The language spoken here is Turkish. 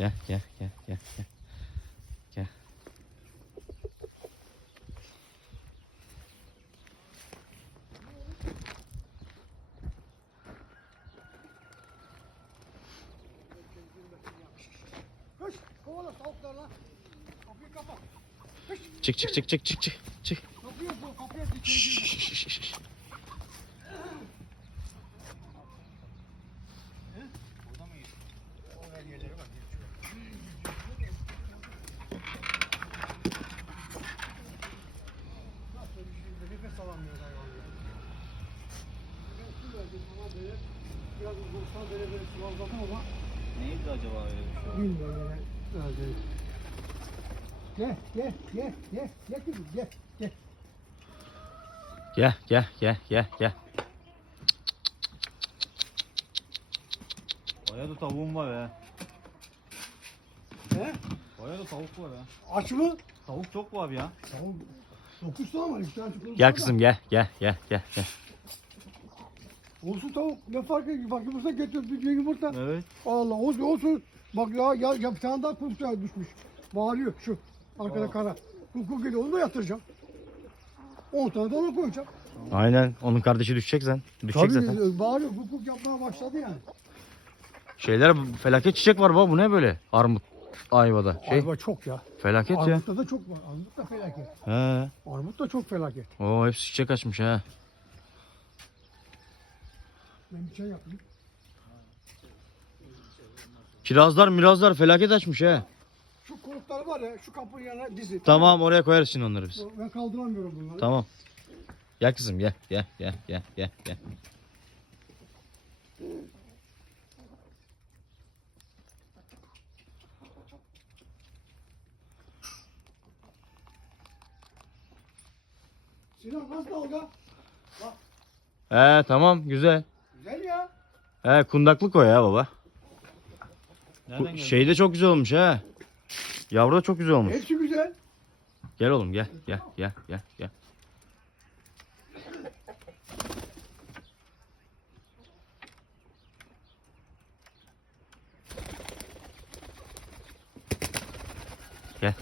Gel gel gel gel gel. Gel. Kış kovala tavuklar lan. Kapıyı kapat. Çık çık çık çık çık çık. Çık. Kapıyı bu kapıyı aç içeri girme. Şş, şş, şş, şş. Oraya yerleri var. Nasıl bir şey de nefes alamıyor hayvanlar. Ben su verdim ama böyle biraz uzaktan böyle böyle sıvazladım ama Neydi acaba öyle bir şey? bilmiyorum yani. Biraz böyle. Gel gel gel gel gel kızım gel gel. Gel gel gel gel gel. Bayağı da tavuğum var ya. He? Bayağı da tavuk var ya. Aç mı? Tavuk çok var ya. Tamam. Dokuz tane var. iki tane çikolata Gel kızım gel gel gel gel gel. Olsun tavuk ne fark ediyor? Bak yumurta getirdi diyor yumurta. Evet. Allah olsun olsun. Bak ya ya, ya bir tane daha kurtlar düşmüş. Bağırıyor şu arkada Aa. kara. Kukuk geliyor onu da yatıracağım. 10 tane de ona koyacağım. Aynen onun kardeşi düşecek sen. Düşecek Tabii zaten. e, bağırıyor kukuk yapmaya başladı yani. Şeyler felaket çiçek var baba bu ne böyle? Armut ayvada. Şey Ayva çok ya. felaket ya. Armut'ta da çok var. Armut da felaket. He. Armut da çok felaket. Oo hepsi çiçek açmış ha. Ben bir şey yapayım. Kirazlar mirazlar felaket açmış ha. Şu kuruklar var ya şu kapının yanına dizi. Tamam oraya koyarız şimdi onları biz. Ben kaldıramıyorum bunları. Tamam. Gel kızım gel gel gel gel gel gel. Sinan nasıl dalga? He tamam güzel. Güzel ya. He kundaklık o ya baba. Nereden Bu geldi? şey de çok güzel olmuş ha. Yavru da çok güzel olmuş. Hepsi güzel. Gel oğlum gel gel gel gel gel. Gel.